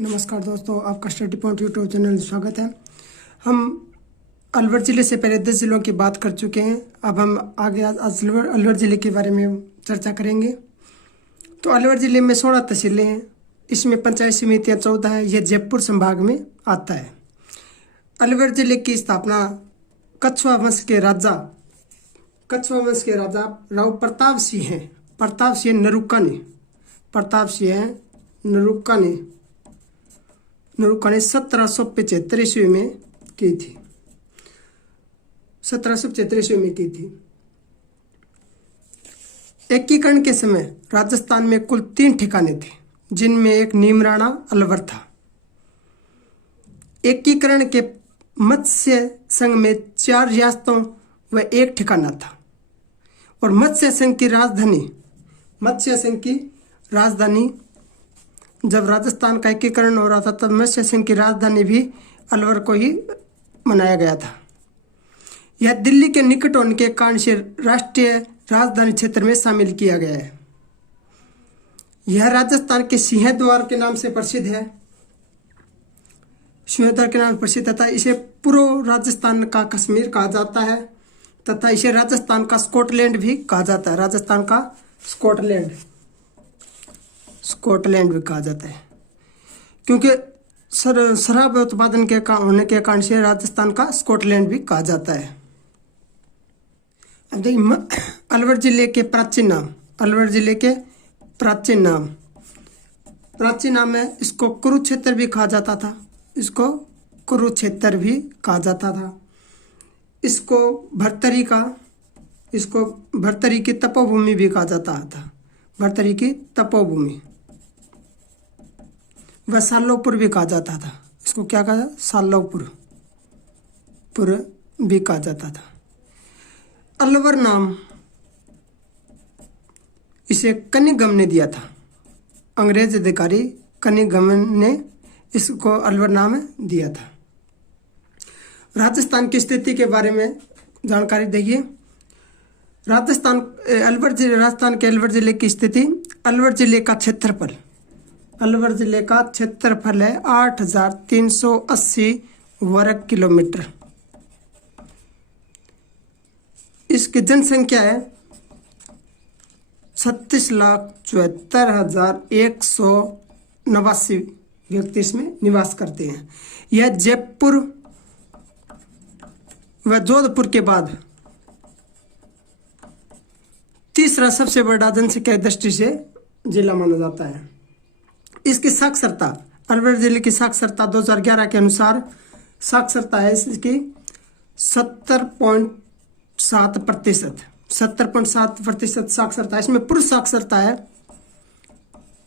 नमस्कार दोस्तों, आपका स्टडी पॉइंट यूट्यूब चैनल में स्वागत है। हम अलवर ज़िले से पहले 10 ज़िलों की बात कर चुके हैं। अब हम आगे आज अलवर ज़िले के बारे में चर्चा करेंगे। तो अलवर ज़िले में 16 तहसीलें हैं। इसमें पंचायत समितियाँ 14 हैं। यह जयपुर संभाग में आता है। अलवर ज़िले की स्थापना कछुआ वंश के राजा राव प्रताप सिंह हैं। प्रताप सिंह नरुक्का ने 1775 ईस्वी में की थी। 1775 ईस्वी में की थी। एकीकरण के समय राजस्थान में कुल 3 ठिकाने थे, जिनमें एक नीमराणा अलवर था। एकीकरण के मत्स्य संघ में 4 रियासतों व 1 ठिकाना था। और मत्स्य संघ की राजधानी जब राजस्थान का एकीकरण हो रहा था, तब मत्स्य संघ की राजधानी भी अलवर को ही बनाया गया था। यह दिल्ली के निकट होने के कारण से राष्ट्रीय राजधानी क्षेत्र में शामिल किया गया है। यह राजस्थान के सिंहद्वार के नाम से प्रसिद्ध है। सिंहद्वार के नाम से प्रसिद्ध था। इसे पूर्व राजस्थान का कश्मीर कहा जाता है तथा इसे राजस्थान का स्कॉटलैंड भी कहा जाता है। राजस्थान का स्कॉटलैंड भी कहा जाता है, क्योंकि शराब उत्पादन के होने के कारण से राजस्थान का स्कॉटलैंड भी कहा जाता है। अब देखिए अलवर जिले के प्राचीन नाम है। इसको कुरुक्षेत्र भी कहा जाता था। इसको भर्तरी की तपोभूमि भी कहा जाता था। भर्तरी की तपोभूमि व सालोपुर भी कहा जाता था। इसको क्या कहा? सालोपुर भी कहा जाता था। अलवर नाम इसे कनिगम ने दिया था। अंग्रेज अधिकारी कनिगम ने इसको अलवर नाम दिया था। राजस्थान की स्थिति के बारे में जानकारी देखिए। राजस्थान के अलवर जिले की स्थिति। अलवर जिले का क्षेत्रफल है 8,380 वर्ग किलोमीटर। इसकी जनसंख्या है 36,74,189 व्यक्ति इसमें निवास करते हैं। यह जयपुर व जोधपुर के बाद तीसरा सबसे बड़ा जनसंख्या दृष्टि से जिला माना जाता है। इसकी साक्षरता, अलवर जिले की साक्षरता 2011 के अनुसार साक्षरता है इसकी 70.7%। 70.7% साक्षरता। इसमें पुरुष साक्षरता है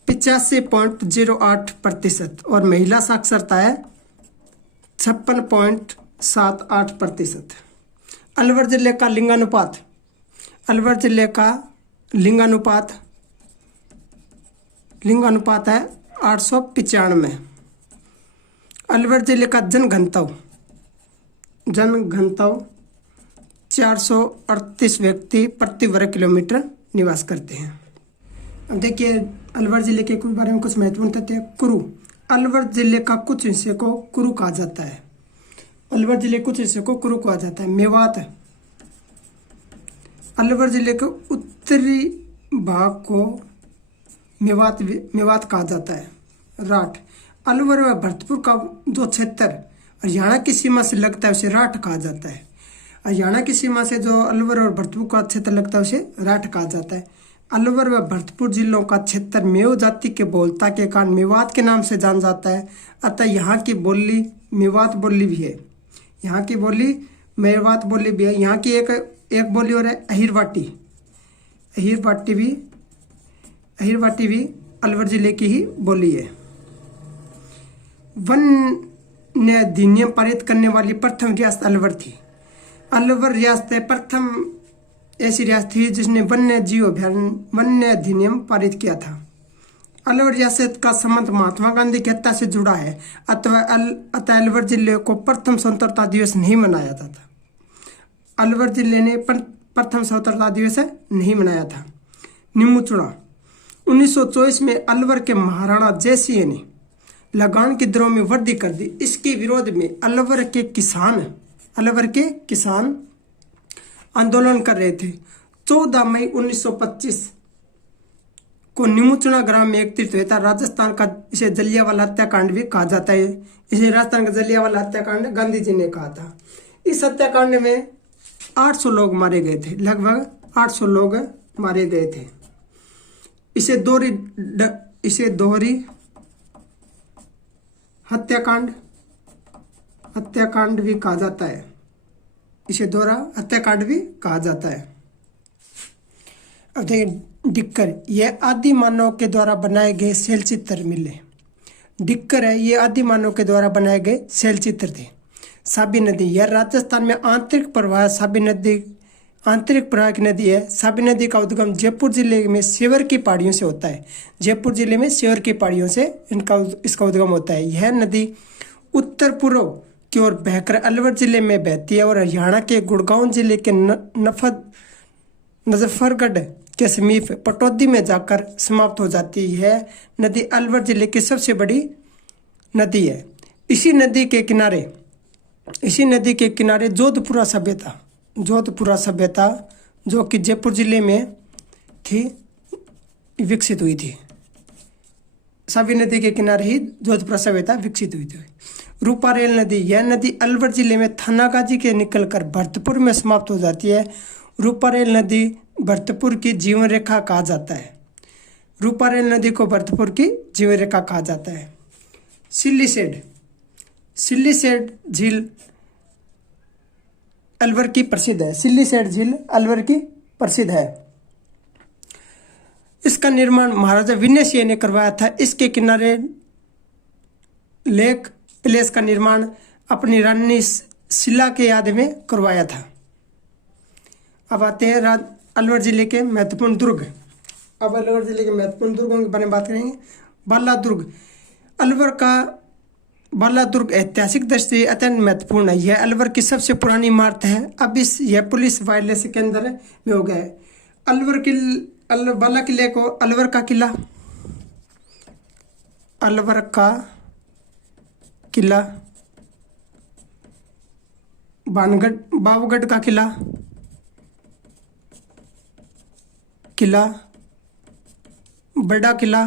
85.08% और महिला साक्षरता है 56.78%। अलवर जिले का लिंगानुपात है 895। अलवर जिले का जनघनत्व 438 व्यक्ति प्रति वर्ग किलोमीटर निवास करते हैं। अब देखिए अलवर जिले के बारे में कुछ महत्वपूर्ण तथ्य। कुरु। अलवर जिले का कुछ हिस्से को कुरु कहा जाता है। मेवात। अलवर जिले के उत्तरी भाग को मेवात कहा जाता है। राठ। अलवर व भरतपुर का जो क्षेत्र हरियाणा की सीमा से लगता है उसे राठ कहा जाता है। हरियाणा की सीमा से जो अलवर और भरतपुर का क्षेत्र लगता है उसे राठ कहा जाता है। अलवर व भरतपुर जिलों का क्षेत्र मेव जाति के बोलता के कारण मेवात के नाम से जाना जाता है। अतः यहाँ की बोली मेवात बोली भी है। यहाँ की बोली मेवात बोली भी है। यहाँ की एक बोली और है अहिरवाटी। अहिरवाटी भी अलवर जिले की ही बोली है। वन्य अधिनियम पारित करने वाली प्रथम रियासत अलवर थी। अलवर रियासत प्रथम ऐसी रियासत थी जिसने वन्य अधिनियम पारित किया था। अलवर रियासत का संबंध महात्मा गांधी की हत्या से जुड़ा है। अतः अलवर जिले को प्रथम स्वतंत्रता दिवस नहीं मनाया जाता था। अलवर जिले ने प्रथम स्वतंत्रता दिवस नहीं मनाया था। नीमू चुनाव 1924 में अलवर के महाराणा जय सिंह ने लगान की दरों में वृद्धि कर दी। इसके विरोध में अलवर के किसान आंदोलन कर रहे थे। 14 मई 1925 को निमुचुना ग्राम में एकत्रित हुआ था। राजस्थान का इसे जलियांवाला हत्याकांड भी कहा जाता है। इसे राजस्थान का जलियांवाला हत्याकांड गांधी जी ने कहा था। इस हत्याकांड में 800 लोग मारे गए थे, लगभग 800 लोग मारे गए थे। इसे दोहरी हत्याकांड भी कहा जाता है। इसे दोहरा हत्याकांड भी कहा जाता है। अब देखिए डिक्कर, यह आदि मानव के द्वारा बनाए गए शैलचित्र मिले। डिक्कर है, ये आदि मानव के द्वारा बनाए गए शैलचित्र थे। साबी नदी, यह राजस्थान में आंतरिक प्रवाह की नदी है। साबी नदी का उद्गम जयपुर जिले में सेवर की पहाड़ियों से होता है। जयपुर जिले में सेवर की पहाड़ियों से इसका उद्गम होता है। यह नदी उत्तर पूर्व की ओर बहकर अलवर जिले में बहती है और हरियाणा के गुड़गांव जिले के नजफरगढ़ के समीप पटौदी में जाकर समाप्त हो जाती है। यह नदी अलवर जिले की सबसे बड़ी नदी है। इसी नदी के किनारे जोधपुरा सभ्यता जो कि जयपुर जिले में थी, विकसित हुई थी। साबी नदी के किनारे ही जोधपुरा सभ्यता विकसित हुई थी। रूपारेल नदी, यह नदी अलवर जिले में थानागाजी के निकलकर भरतपुर में समाप्त हो जाती है। रूपारेल नदी भरतपुर की जीवन रेखा कहा जाता है। रूपारेल नदी को भरतपुर की जीवन रेखा कहा जाता है। सिल्लीसेड झील अलवर की प्रसिद्ध है। सिल्लीसेड झील अलवर की प्रसिद्ध है। इसका निर्माण महाराजा विनय सिंह ने करवाया था। इसके किनारे लेक प्लेस का निर्माण अपनी रानी शिला के याद में करवाया था। अब आते हैं अलवर जिले के महत्वपूर्ण दुर्ग। अब अलवर जिले के महत्वपूर्ण दुर्गों के बारे में बात करेंगे। बाला दुर्ग, अलवर का बाला दुर्ग ऐतिहासिक दृष्टि से अत्यंत महत्वपूर्ण है। यह अलवर की सबसे पुरानी इमारत है। अब यह पुलिस वायरलेस के अंदर में हो गया है। बाला किले को अलवर का किला, बावगढ़ का किला, बड़ा किला,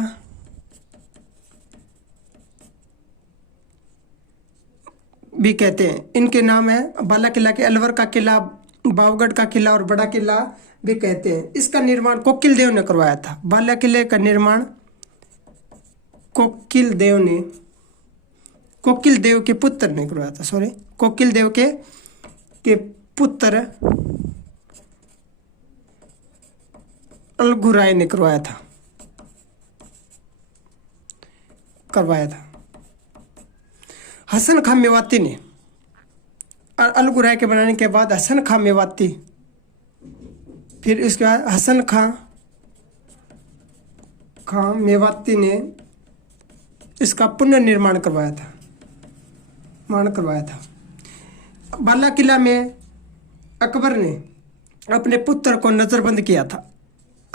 भी कहते हैं। इनके नाम है बाला किला के अलवर का किला, बावगढ़ का किला और बड़ा किला भी कहते हैं। इसका निर्माण कोकिल देव ने करवाया था। बाला किले का निर्माण कोकिल देव के पुत्र ने करवाया था। कोकिल देव के पुत्र अलगुराय ने करवाया था। हसन खां मेवाती ने अलगुराय के बनाने के बाद हसन खां मेवाती, फिर इसके बाद हसन खां मेवाती ने इसका पुनर्निर्माण करवाया था। बाला किला में अकबर ने अपने पुत्र को नजरबंद किया था।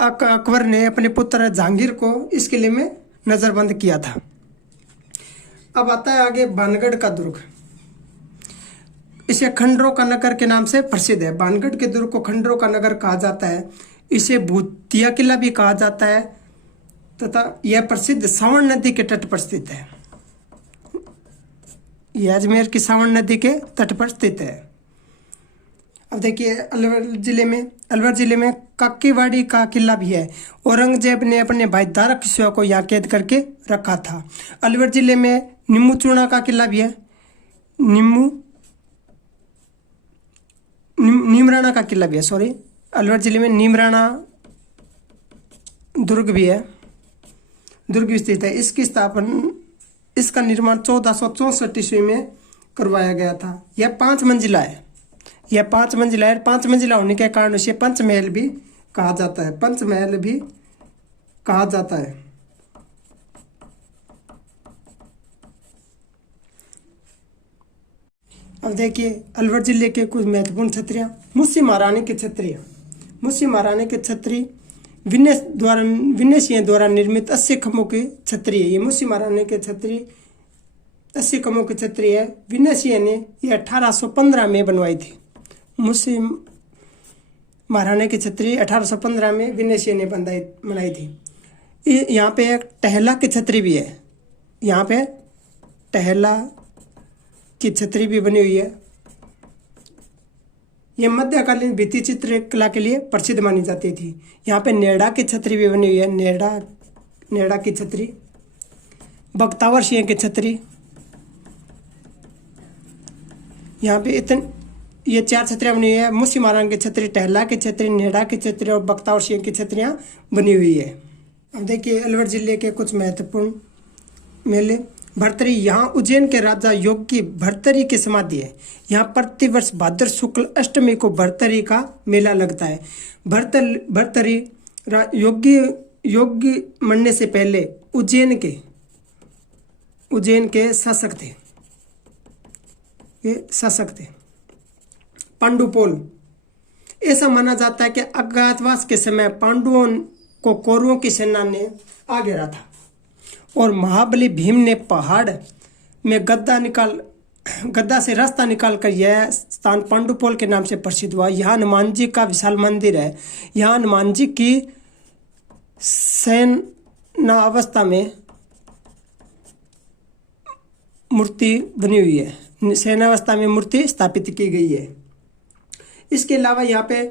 अकबर ने अपने पुत्र जहांगीर को इस किले में नजरबंद किया था। अब आता है आगे बानगढ़ का दुर्ग। इसे खंडरों का नगर के नाम से प्रसिद्ध है। बानगढ़ के दुर्ग को खंडरों का नगर कहा जाता है। इसे भूतिया किला भी कहा जाता है तथा यह प्रसिद्ध सावन नदी के तट पर स्थित है। यह अजमेर की सावन नदी के तट पर स्थित है। अब देखिए अलवर जिले में काकीवाड़ी का किला भी है। औरंगजेब ने अपने भाई दारा किस्वा को यहाँ कैद करके रखा था। अलवर जिले में निमुचुना का किला भी है। नीमराणा का किला भी है। अलवर जिले में नीमराणा दुर्ग भी स्थित है। इसका निर्माण 1464 ईस्वी में करवाया गया था। यह 5 मंजिला है। 5 मंजिला होने के कारण उसे पंचमहल भी कहा जाता है। अब देखिए अलवर जिले के कुछ महत्वपूर्ण छत्रियाँ। मुंशी महारानी के छत्री विनय सिंह द्वारा निर्मित 80 खंभों की छतरी है। ये मुंशी महारानी के छतरी 80 कमों की छतरी है विनयसिंह ने ये 1815 में बनवाई थी। मुस्लिम महाराणा की छतरी 1815 में विनयसिंह ने बनाई थी। यहाँ पे एक टहला की छतरी भी है, यहाँ पे टहला की छतरी भी बनी हुई है। ये मध्यकालीन भित्ति चित्रकला के लिए प्रसिद्ध मानी जाती थी। यहाँ पे नेड़ा की छतरी भी बनी हुई है, नेड़ा की छतरी, बख्तावर सिंह की छतरी। यहाँ पे ये 4 छतरियाँ बनी हुई है। मुंशी महाराणा की छतरी, टहला की छतरी, नेड़ा की छतरी और बख्तावर सिंह की छतरियाँ बनी हुई है। अब देखिए अलवर जिले के कुछ महत्वपूर्ण मेले। भर्तरी, यहाँ उज्जैन के राजा योगी भर्तरी की समाधि है। यहाँ प्रतिवर्ष भाद्र शुक्ल अष्टमी को भर्तरी का मेला लगता है। भर्तरी योगी मरने से पहले उज्जैन के शासक थे, ये शासक थे। पांडुपोल, ऐसा माना जाता है कि अज्ञातवास के समय पांडवों को कौरवों की सेना ने आ घेरा था और महाबली भीम ने पहाड़ में गद्दा से रास्ता निकालकर यह स्थान पांडुपोल के नाम से प्रसिद्ध हुआ। यहाँ हनुमान जी का विशाल मंदिर है। यहाँ हनुमान जी की सेना अवस्था में मूर्ति बनी हुई है, सेनावस्था में मूर्ति स्थापित की गई है। इसके अलावा यहाँ पे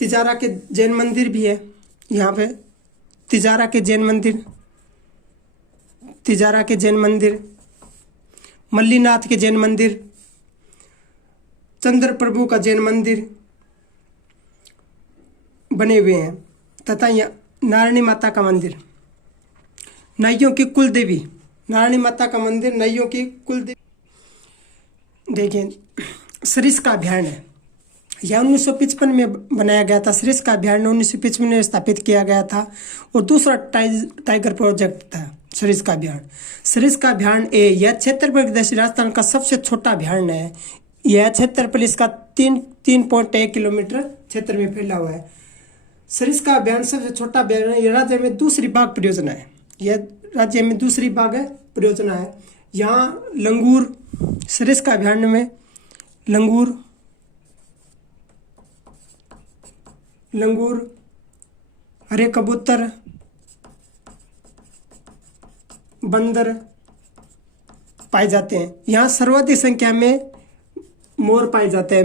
तिजारा के जैन मंदिर भी है। यहाँ पे तिजारा के जैन मंदिर, मल्लीनाथ के जैन मंदिर, चंद्र प्रभु का जैन मंदिर बने हुए हैं तथा यहाँ नारायणी माता का मंदिर, नाइयों की कुल देवी, नारायणी माता का मंदिर, नाइयों की कुल देवी। देखिए सरिस्का अभयारण्य है, यह 1955 में बनाया गया था। सरिस्का अभयारण्य 1955 में स्थापित किया गया था और दूसरा टाइगर प्रोजेक्ट था सरिस्का अभयारण्य। सरिस्का अभयारण्य यह छत्तीसगढ़ देशी राजस्थान का सबसे छोटा अभयारण्य है। यह क्षेत्रफल इसका 3.1 किलोमीटर क्षेत्र में फैला हुआ है। सरिस्का अभयारण्य सबसे छोटा अभयारण्य, यह राज्य में दूसरी बाघ परियोजना है। यह राज्य में दूसरी बाघ परियोजना है। यहाँ लंगूर, सरिस्का अभयारण्य में लंगूर, हरे कबूतर, बंदर पाए जाते हैं। यहाँ सर्वाधिक संख्या में मोर पाए जाते हैं,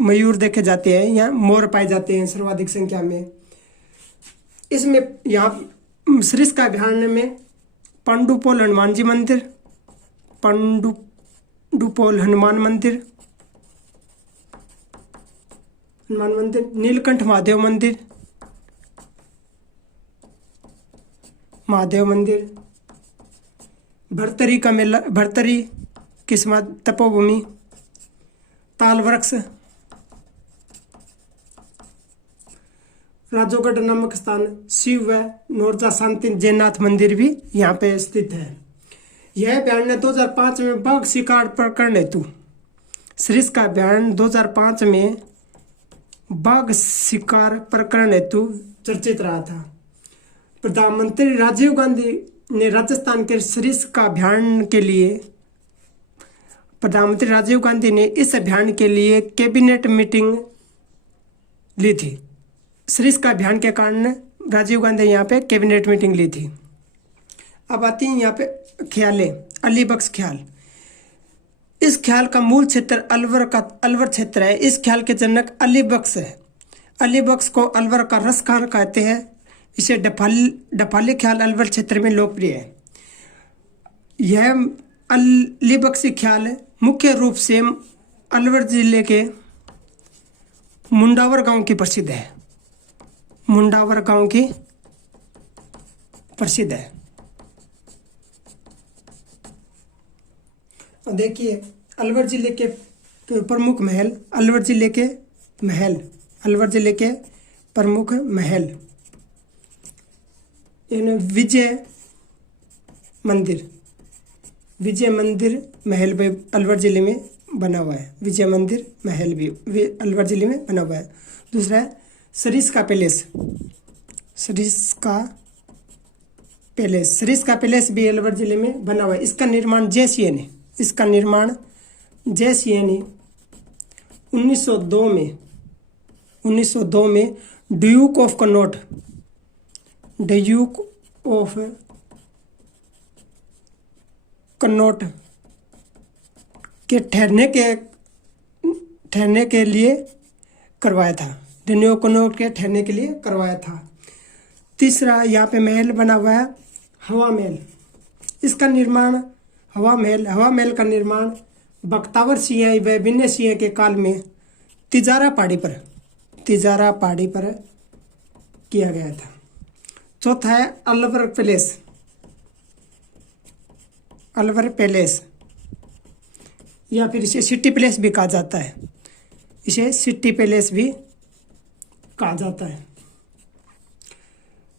मयूर देखे जाते हैं। यहाँ मोर पाए जाते हैं सर्वाधिक संख्या में। इसमें यहाँ सरिस्का अभयारण्य में पांडुपोल हनुमान जी मंदिर, पांडुपोल हनुमान मंदिर, नीलकंठ महादेव मंदिर, भर्तरी का मेला, भर्तरी की तपोभूमि, ताल वृक्ष, राजोगढ़ नामक स्थान, शिव व नोरजा शांति जैननाथ मंदिर भी यहाँ पे स्थित है। यह अभयारण्य 2005 में बाघ शिकार प्रकरण हेतु, सरिस्का अभयारण्य 2005 में बाघ शिकार प्रकरण हेतु चर्चित रहा था। प्रधानमंत्री राजीव गांधी ने राजस्थान के सरिस्का अभयारण्य के लिए, प्रधानमंत्री राजीव गांधी ने इस अभयारण्य के लिए कैबिनेट मीटिंग ली थी। सरिस्का अभयारण्य के कारण राजीव गांधी यहाँ पे कैबिनेट मीटिंग ली थी। अब आती है यहाँ पे ख्यालें, अलीबख्श ख्याल। इस ख्याल का मूल क्षेत्र अलवर क्षेत्र है। इस ख्याल के जनक अलीबख्श है। अलीबख्श को अलवर का रस खान कहते हैं। इसे डफाली ख्याल अलवर क्षेत्र में लोकप्रिय है। यह अलीबख्शी ख्याल मुख्य रूप से अलवर जिले के मुंडावर गांव की प्रसिद्ध है। मुंडावर गांव की प्रसिद्ध है। देखिए अलवर जिले के प्रमुख महल, अलवर जिले के प्रमुख महल, विजय मंदिर महल भी अलवर जिले में बना हुआ है। विजय मंदिर महल भी अलवर जिले में बना हुआ है। दूसरा है सरिस्का पैलेस भी अलवर जिले में बना हुआ है। इसका निर्माण जयसिंह ने इसका निर्माण JCNE 1902 में ड्यूक ऑफ कनॉट के ठहरने के लिए करवाया था। ड्यूक कनॉट के ठहरने के लिए करवाया था। तीसरा यहाँ पे महल बना हुआ है हवा महल। इसका निर्माण हवा महल का निर्माण बख्तावर सिंह व विनय सिंह के काल में तिजारा पहाड़ी पर किया गया था। चौथा है अलवर पैलेस या फिर इसे सिटी पैलेस भी कहा जाता है। इसे सिटी पैलेस भी कहा जाता है।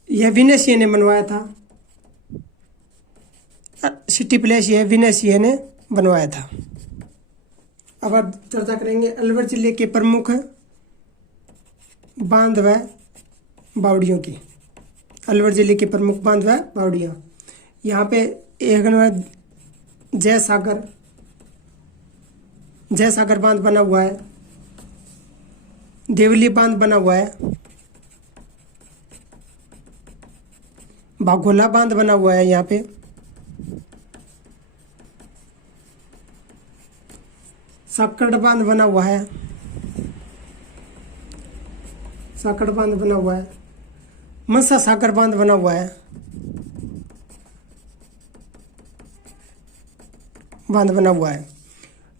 यह विनय सिंह ने बनवाया था। सिटी पैलेस यह विनय सिंह ने बनवाया था। अब आप चर्चा करेंगे अलवर जिले के प्रमुख बांध व बावड़ियों की। अलवर जिले के प्रमुख बांध व बावड़ियाँ, यहाँ पे एक नंबर जयसागर बांध बना हुआ है, देवली बांध बना हुआ है, बाघोला बांध बना हुआ है, यहाँ पे साकड़ बांध बना हुआ है, मनसा सागर बांध बना हुआ है,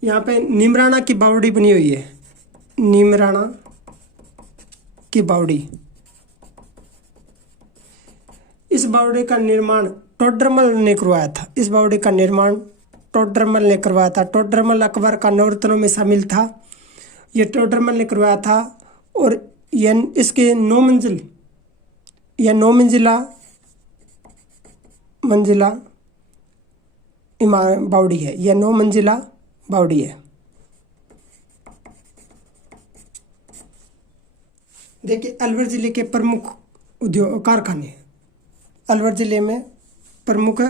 यहाँ पे नीमराणा की बावड़ी बनी हुई है। नीमराणा की बावड़ी, इस बावड़ी का निर्माण टोडरमल ने करवाया था। टोडरमल अकबर का नवरत्नों में शामिल था। ये टोडरमल ने करवाया था और इसके 9 मंजिला बावड़ी है। यह 9 मंजिला बावड़ी है। देखिए अलवर जिले के प्रमुख कारखाने। अलवर जिले में प्रमुख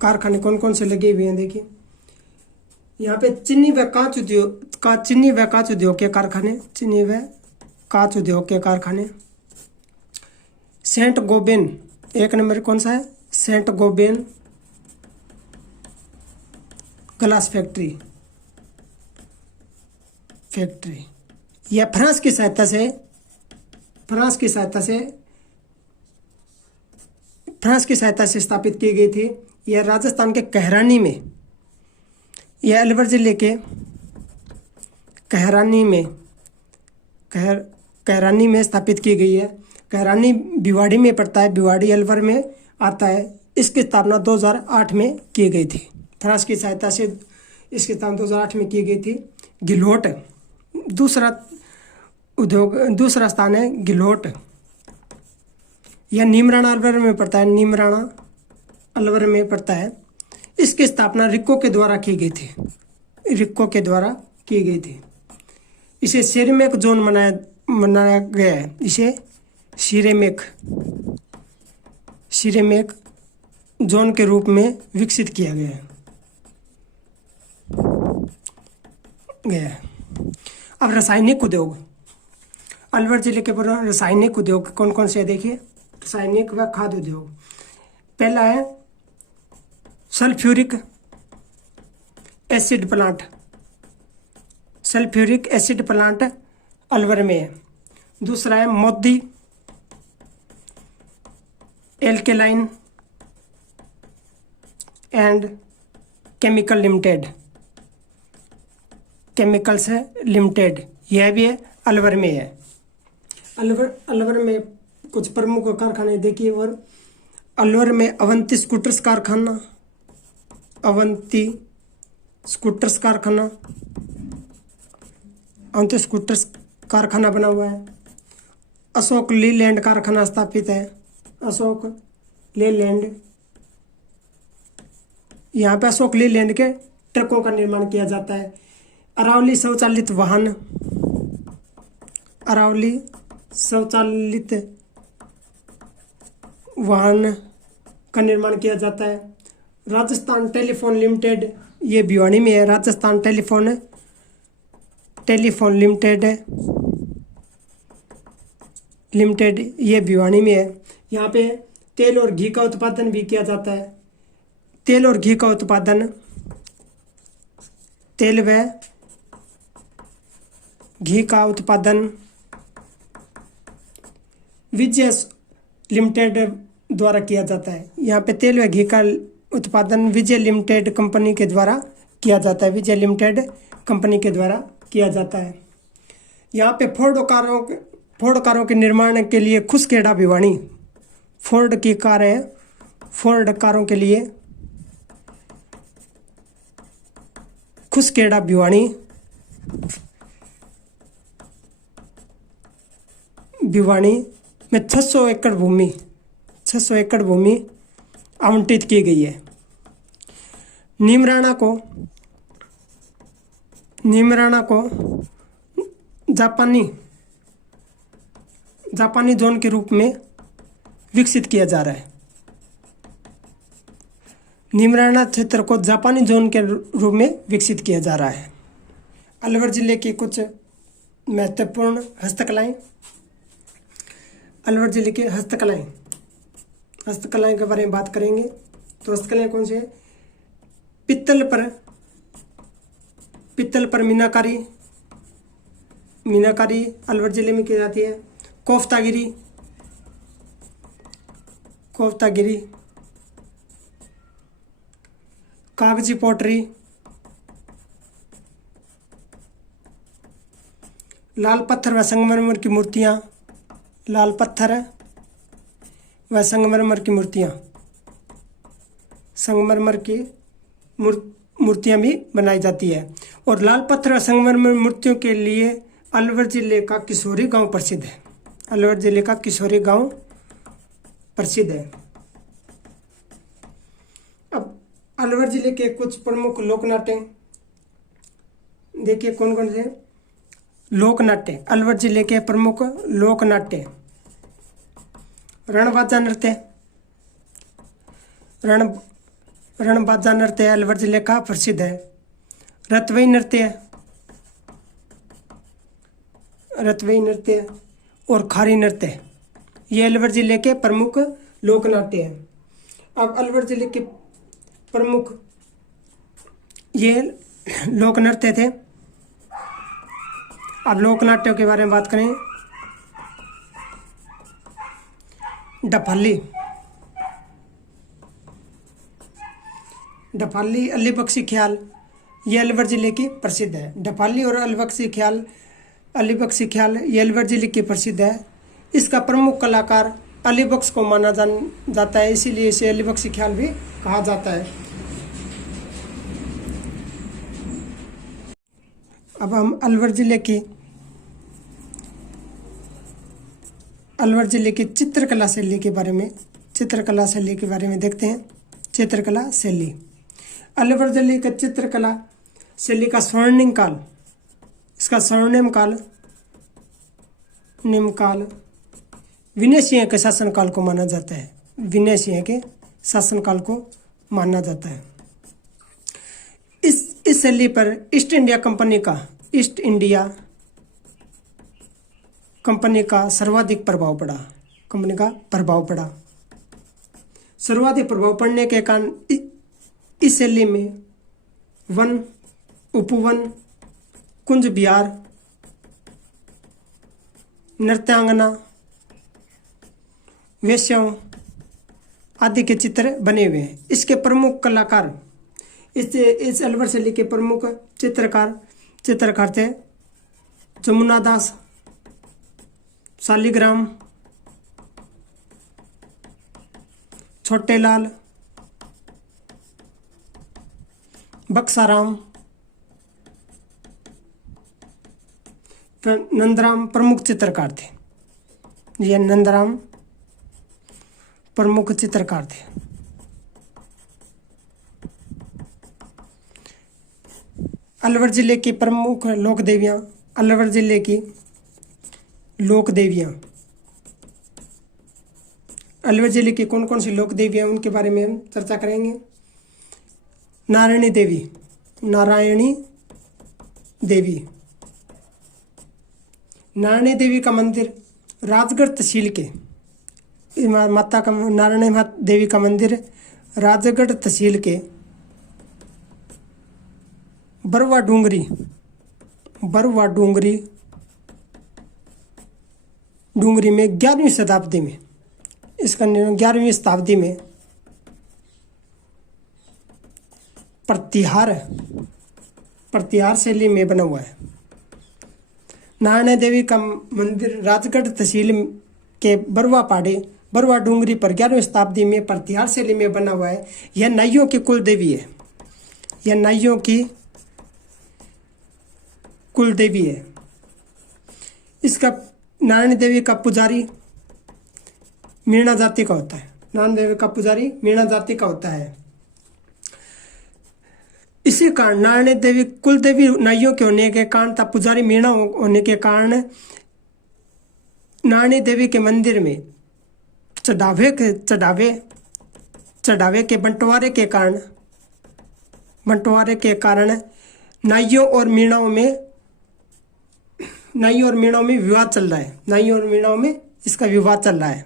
कारखाने कौन कौन से लगे हुए हैं। देखिए यहाँ पे चीनी व कांच उद्योग के कारखाने। सेंट गोबेन, एक नंबर कौन सा है, सेंट गोबेन ग्लास फैक्ट्री। यह फ्रांस की सहायता से स्थापित की गई थी। यह राजस्थान के कहरानी में, यह अलवर जिले के कहरानी में स्थापित की गई है। कहरानी भिवाड़ी में पड़ता है, भिवाड़ी अलवर में आता है। इसकी स्थापना 2008 में की गई थी। फ्रांस की सहायता से इसकी स्थापना 2008 में की गई थी। गिलोट दूसरा स्थान है गिलोट। यह नीमराणा अलवर में पड़ता है। इसकी स्थापना रिक्को के द्वारा की गई थी। इसे सिरेमिक जोन बनाया गया है। इसे सिरेमिक जोन के रूप में विकसित किया गया है। अब रासायनिक उद्योग, अलवर जिले के रासायनिक उद्योग कौन कौन से है। देखिए रासायनिक व खाद्य उद्योग। पहला है सल्फ्यूरिक एसिड प्लांट अलवर में है। दूसरा है Modi alkaline and chemicals limited, यह भी है अलवर में है। अलवर में कुछ प्रमुख कारखाने देखिए। और अलवर में अवंती स्कूटर्स कारखाना बना हुआ है। अशोक लीलैंड कारखाना स्थापित है। अशोक लीलैंड, यहाँ पे अशोक लीलैंड के ट्रकों का निर्माण किया जाता है। अरावली स्वचालित वाहन का निर्माण किया जाता है। राजस्थान टेलीफोन लिमिटेड, ये भिवानी में है। राजस्थान टेलीफोन लिमिटेड ये भिवानी में है। यहाँ पे तेल और घी का उत्पादन भी किया जाता है। तेल और घी का उत्पादन, तेल व घी का उत्पादन विजय लिमिटेड द्वारा किया जाता है। यहाँ पे तेल व घी का उत्पादन विजय लिमिटेड कंपनी के द्वारा किया जाता है। विजय लिमिटेड कंपनी के द्वारा किया जाता है। यहाँ पे फोर्ड कारों के निर्माण के लिए खुसखेड़ा भिवानी, फोर्ड की कारें, फोर्ड कारों के लिए खुसखेड़ा भिवानी में 600 एकड़ भूमि आवंटित की गई है। नीमराणा को जापानी जोन के रूप में विकसित किया जा रहा है। नीमराणा क्षेत्र को जापानी जोन के रूप में विकसित किया जा रहा है। अलवर जिले की कुछ महत्वपूर्ण हस्तकलाएं। अलवर जिले की हस्तकलाएं के बारे में बात करेंगे तो हस्तकलाएं कौन सी है? पित्तल पर मीनाकारी अलवर जिले में की जाती है। कोफ्तागिरी, कागजी पॉटरी, लाल पत्थर व संगमरमर की मूर्तियाँ, संगमरमर की मूर्तियाँ भी बनाई जाती है। और लाल पत्थर व संगमरमर मूर्तियों के लिए अलवर जिले का किशोरी गांव प्रसिद्ध है। अलवर जिले का किशोरी गांव प्रसिद्ध है। अब अलवर जिले के कुछ प्रमुख लोक नाट्य देखिए कौन कौन से लोक नाट्य। अलवर जिले के प्रमुख लोक नाट्य, रणबाजा नृत्य अलवर जिले का प्रसिद्ध है। रतवई नृत्य और खारी नृत्य, ये अलवर जिले के प्रमुख लोक नाट्य हैं। अब अलवर जिले के प्रमुख ये लोक नृत्य थे। अब लोक नाट्यों के बारे में बात करें। डफाली अलीबख्शी ख्याल, ये अलवर जिले की प्रसिद्ध है। डफाली और अलीबख्शी ख्याल ये अलवर जिले की प्रसिद्ध है। इसका प्रमुख कलाकार अलीबख्श को माना जाता है, इसीलिए इसे अलीबख्शी ख्याल भी कहा जाता है। अब हम अलवर जिले की चित्रकला शैली के बारे में देखते हैं। चित्रकला शैली, अलवर जिले का चित्रकला शैली का स्वर्णिम काल, इसका स्वर्णिम काल विनय सिंह के शासनकाल को माना जाता है। विनय सिंह के शासनकाल को माना जाता है। इस शैली पर ईस्ट इंडिया कंपनी का सर्वाधिक प्रभाव पड़ा। सर्वाधिक प्रभाव पड़ने के कारण इस शैली में वन, उपवन, कुंज विहार, नृत्यांगना, वेश्याओं आदि के चित्र बने हुए हैं। इसके प्रमुख कलाकार, इस अलवर शैली के प्रमुख चित्रकार थे जमुना दास, शालिग्राम, छोटेलाल, बक्साराम, नंदराम प्रमुख चित्रकार थे। ये नंदराम प्रमुख चित्रकार थे। अलवर जिले की प्रमुख लोक देवियाँ, अलवर जिले की लोक देवियाँ अलवर जिले की कौन कौन सी लोक देवी हैं उनके बारे में हम चर्चा करेंगे। नारायणी देवी, नारायणी देवी, नारायणी देवी का मंदिर राजगढ़ तहसील के, माता का नारायणी देवी का मंदिर राजगढ़ तहसील के बरवा डूंगरी, बरवा डूंगरी डूंगरी में 11वीं शताब्दी में, इसका निर्माण 11वीं शताब्दी में प्रतिहार शैली में बना हुआ है। नारायण देवी का मंदिर राजगढ़ तहसील के बरवा पाड़े बरवा डूंगरी पर 11वीं शताब्दी में प्रतिहार शैली में बना हुआ है। यह नाइयों की कुल देवी है, यह नाइयों की कुल देवी है। इसका नारायण देवी का पुजारी मीणा जाति का होता है, नारायण देवी का पुजारी मीणा जाति का होता है। इसी कारण नारायण देवी कुल देवी नाइयों के होने के कारण तथा पुजारी मीणा होने के कारण नारायणी देवी के मंदिर में चढ़ावे के बंटवारे के कारण नाइयों और मीणाओं में विवाद चल रहा है, नाइयों और मीणाओं में इसका विवाद चल रहा है।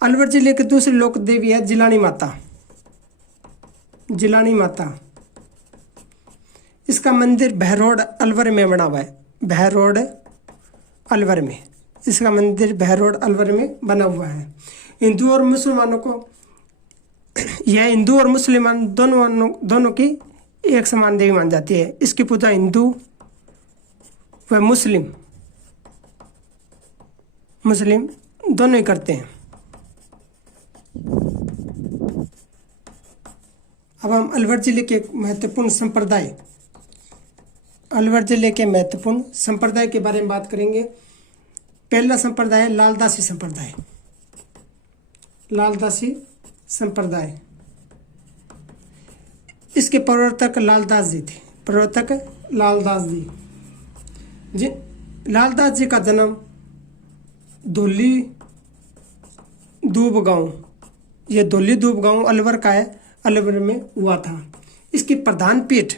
अलवर जिले के दूसरी लोक देवी है जिलानी माता, जिलानी माता। इसका मंदिर बहरोड अलवर में बना हुआ है, बहरोड अलवर में, इसका मंदिर बहरोड अलवर में बना हुआ है। हिंदू और मुसलमानों को, यह हिंदू और मुसलमान दोनों की एक समान देवी मान जाती है। इसकी पूजा हिंदू व मुस्लिम दोनों ही करते हैं। अब हम अलवर जिले के महत्वपूर्ण संप्रदाय, अलवर जिले के महत्वपूर्ण संप्रदाय के बारे में बात करेंगे। पहला संप्रदाय है लालदासी संप्रदाय, लालदासी संप्रदाय। इसके प्रवर्तक लालदास जी थे, प्रवर्तक लालदास जी। लालदास जी का जन्म धोली दूब गांव, यह धोली दूब गांव अलवर का है, अलवर में हुआ था। इसकी प्रधान पीठ,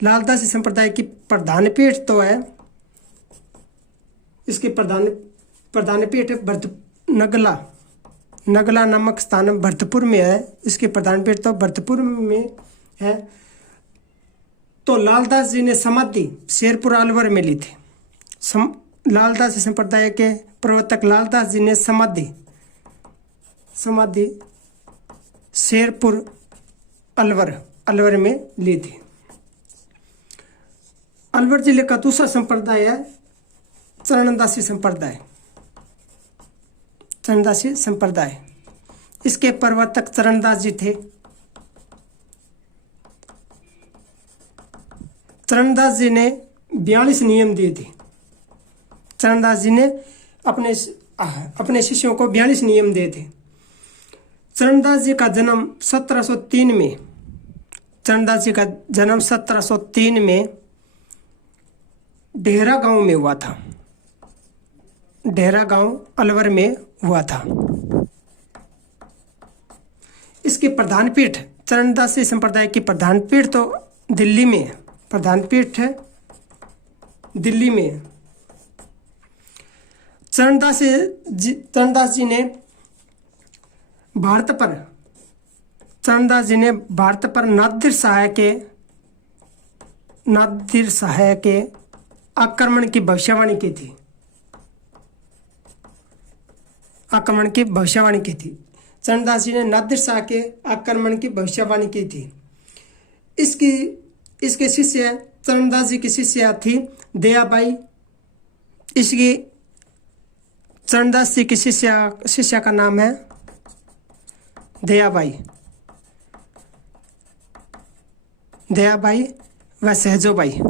लालदासी संप्रदाय की प्रधान पीठ तो है, इसकी प्रधान पीठ नगला नामक स्थान भरतपुर में है। इसकी प्रधान पीठ तो भरतपुर में है। तो लालदास जी ने समाधि शेरपुर अलवर में ली थी। लालदासी संप्रदाय के प्रवर्तक लालदास जी ने समाधि शेरपुर अलवर में ली थी। अलवर जिले का दूसरा संप्रदाय है चरणदासी संप्रदाय, चरणदासी संप्रदाय। इसके प्रवर्तक चरणदास जी थे। चरणदास जी ने 42 नियम दिए थे। चरणदास जी ने अपने शिष्यों को 42 नियम दिए थे। चरणदास जी का जन्म 1703 में, चरणदास जी का जन्म 1703 में डेहरा गांव में हुआ था, डेहरा गांव अलवर में हुआ था। इसकी प्रधान पीठ, चरणदासी संप्रदाय की प्रधान पीठ तो दिल्ली में है, प्रधान पीठ है दिल्ली में। चरणदास जी ने भारत पर नादिर शाह के आक्रमण की भविष्यवाणी की थी, आक्रमण की भविष्यवाणी की थी। चरणदास जी ने नादिर शाह के आक्रमण की भविष्यवाणी की थी। इसके शिष्य, चरणदास जी की शिष्या थी दयाबाई। इसकी चरणदास जी की शिष्या का नाम है दयाबाई व सहजोबाई।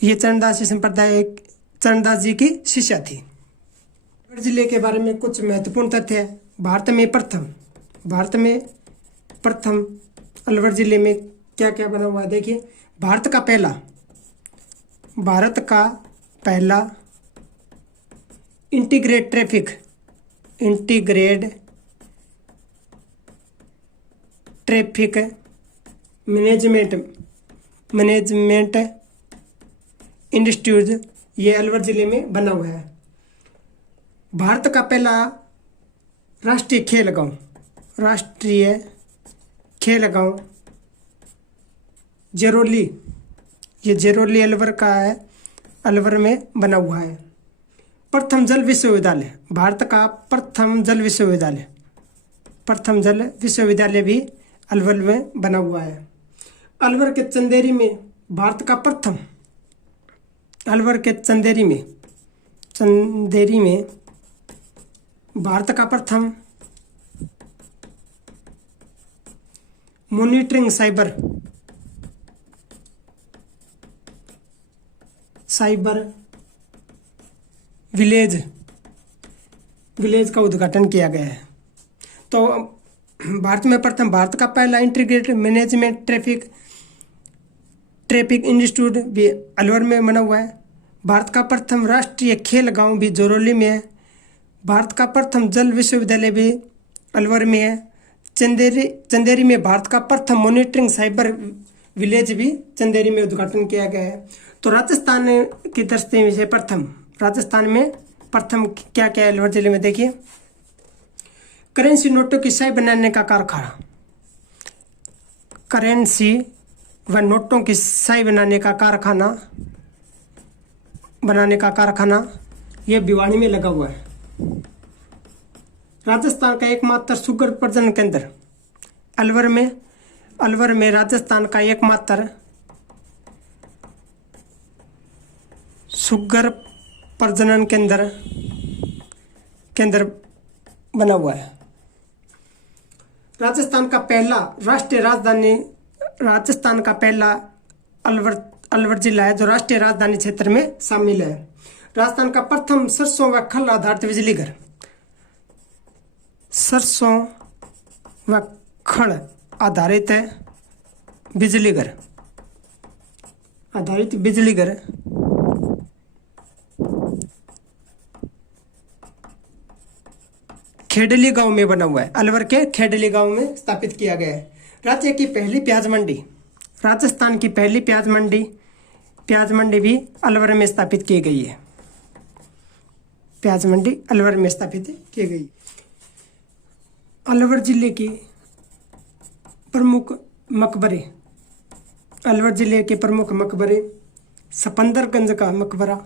ये चरणदासी संप्रदाय चरणदास जी की शिष्या थी। अलवर जिले के बारे में कुछ महत्वपूर्ण तथ्य है। भारत में प्रथम अलवर जिले में क्या क्या बना हुआ है देखिए। भारत का पहला इंटीग्रेट ट्रैफिक मैनेजमेंट इंस्टीट्यूट, ये अलवर जिले में बना हुआ है। भारत का पहला राष्ट्रीय खेल गांव जरोली, ये जरोली अलवर का है, अलवर में बना हुआ है। प्रथम जल विश्वविद्यालय, भारत का प्रथम जल विश्वविद्यालय भी अलवर में बना हुआ है। अलवर के चंदेरी में भारत का प्रथम, भारत का प्रथम मॉनिटरिंग साइबर विलेज का उद्घाटन किया गया है। तो भारत में प्रथम, भारत का पहला इंटीग्रेटेड मैनेजमेंट ट्रैफिक इंस्टीट्यूट भी अलवर में बना हुआ है। भारत का प्रथम राष्ट्रीय खेल गांव भी जरोली में है। भारत का प्रथम जल विश्वविद्यालय भी अलवर में है। चंदेरी में भारत का प्रथम मॉनिटरिंग साइबर विलेज भी चंदेरी में उद्घाटन किया गया है। तो राजस्थान की दृष्टि में से प्रथम, राजस्थान में प्रथम क्या क्या है अलवर जिले में, देखिए। करेंसी नोटों की स्याही बनाने का कारखाना, करेंसी व नोटों की स्याही बनाने का कारखाना ये भिवाड़ी में लगा हुआ है। राजस्थान का एकमात्र शुगर प्रजनन केंद्र अलवर में राजस्थान का एकमात्र शुगर प्रजनन केंद्र बना हुआ है। राजस्थान का पहला अलवर जिला है जो राष्ट्रीय राजधानी क्षेत्र में शामिल है। राजस्थान का प्रथम सरसों व खल आधारित बिजली घर खेडली गांव में बना हुआ है। अलवर के खेडली गांव में स्थापित किया गया है। राज्य की पहली प्याज मंडी, राजस्थान की पहली प्याज मंडी भी अलवर में स्थापित की गई है। प्याज मंडी अलवर में स्थापित की गई। अलवर जिले की प्रमुख मकबरे, अलवर जिले के प्रमुख मकबरे, सफदरगंज का मकबरा,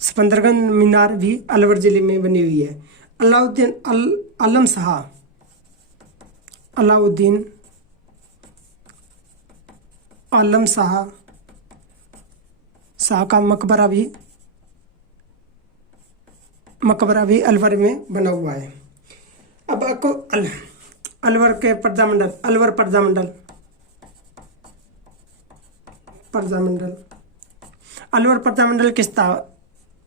सफदरगंज मीनार भी अलवर जिले में बनी हुई है। अलाउद्दीन आलम शाह का मकबरा भी अलवर में बना हुआ है। अब आपको अलवर के प्रजामंडल, अलवर प्रजामंडल की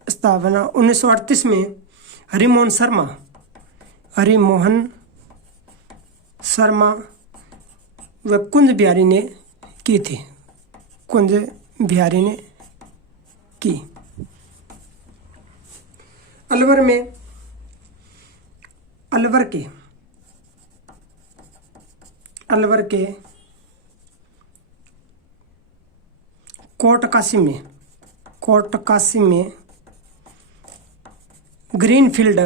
स्थापना 1938 में हरिमोहन शर्मा व कुंज बिहारी ने की थी। अलवर के कोट कासिम में ग्रीनफील्ड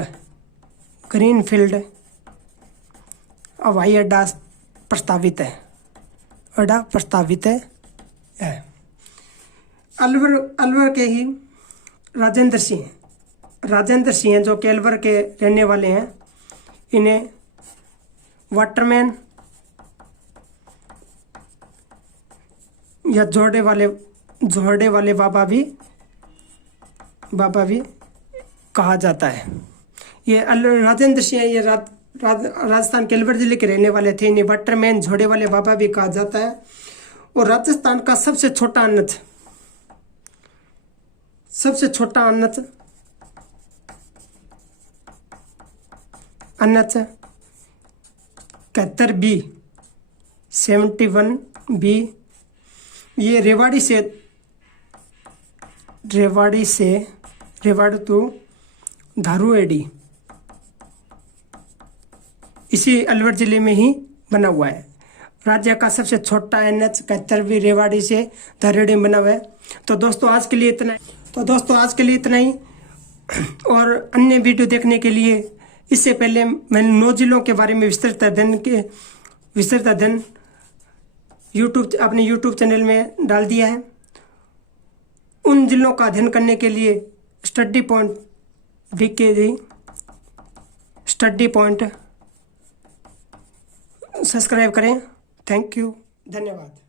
हवाई अड्डा प्रस्तावित है। अलवर के ही राजेंद्र सिंह जो कि अलवर के रहने वाले हैं, इन्हें वाटरमैन या जोड़े वाले बाबा भी कहा जाता है। ये राजेंद्र सिंह ये राजस्थान के अलवर जिले के रहने वाले थे। इन्हें वाटरमैन, जोड़े वाले बाबा भी कहा जाता है। और राजस्थान का सबसे छोटा अनच 71B ये रेवाड़ी रेवाड़ी से रेवाड़ी टू धारूहेड़ी, इसी अलवर जिले में ही बना हुआ है। राज्य का सबसे छोटा NH 71 भी रेवाड़ी से धारूहेड़ी में बना हुआ है। तो दोस्तों आज के लिए इतना ही। और अन्य वीडियो देखने के लिए इससे पहले मैंने 9 जिलों के बारे में विस्तृत अध्ययन अपने यूट्यूब चैनल में डाल दिया है। उन जिलों का अध्ययन करने के लिए स्टडी पॉइंट सब्सक्राइब करें। थैंक यू, धन्यवाद।